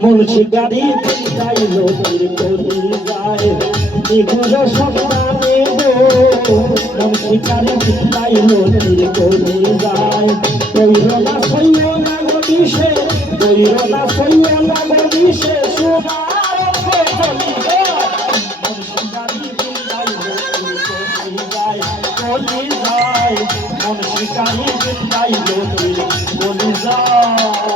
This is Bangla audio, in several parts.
মুন্সি গাড়ি যাই লোকের করি যায় এগুলো সন্তানে গো? মুন্সি গাড়ি যাই লোকের করি যায় কইর না সইয় না সোনার যায় মুন্সি গাড়ি যাই করি যায়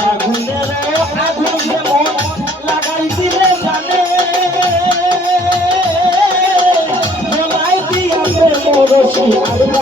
ফাগুনের আগুন।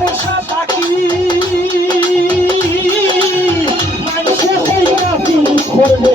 পোষা পাখি মানুষে সেই কাপি করলে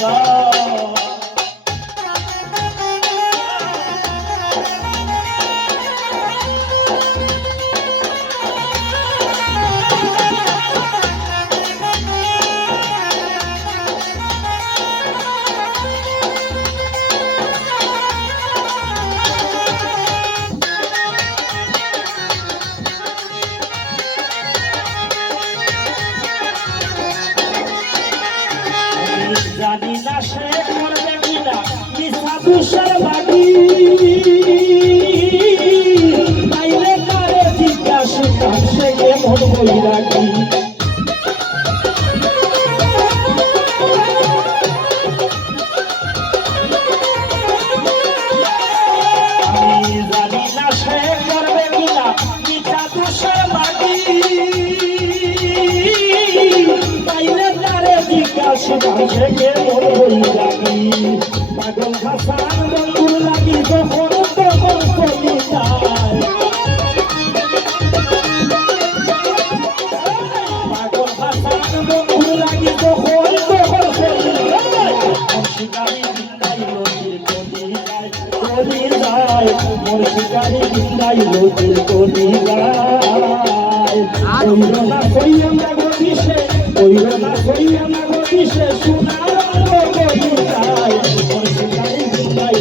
যায়। জিজ্ঞাসা সে কেমন বই পাগল হাসান বন্ধুর লাগি যখন তখন চলি যায় পাগল হাসান বন্ধুর লাগি যখন তখন চলি যায় শিকারি বিন্দাই নদীর কলি যায় কলি যায় মোর শিকারি বিন্দাই নদীর কলি যায় কইর না কইয়া না গদিসে কইর না কইয়া না গদিসে সোনার আলো কলি যায় মোর শিকারি বিন্দাই